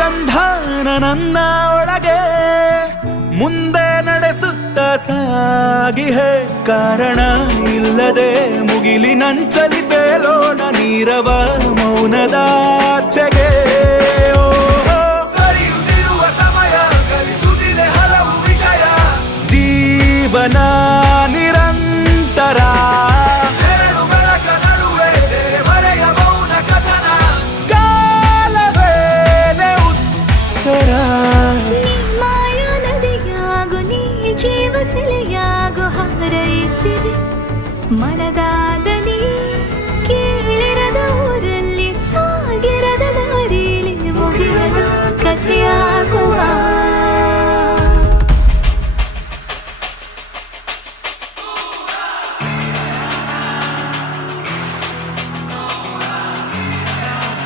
ಅನುಸಂಧಾನ ನನ್ನ ಒಳಗೆ ಮುಂದೆ ನಡೆಸುತ್ತ ಸಾಗಿಹೆ ಕಾರಣ ಇಲ್ಲದೆ ಮುಗಿಲಿನಂಚಲಿ ತೇಲೋಣ ನೀರವ ಮೌನದ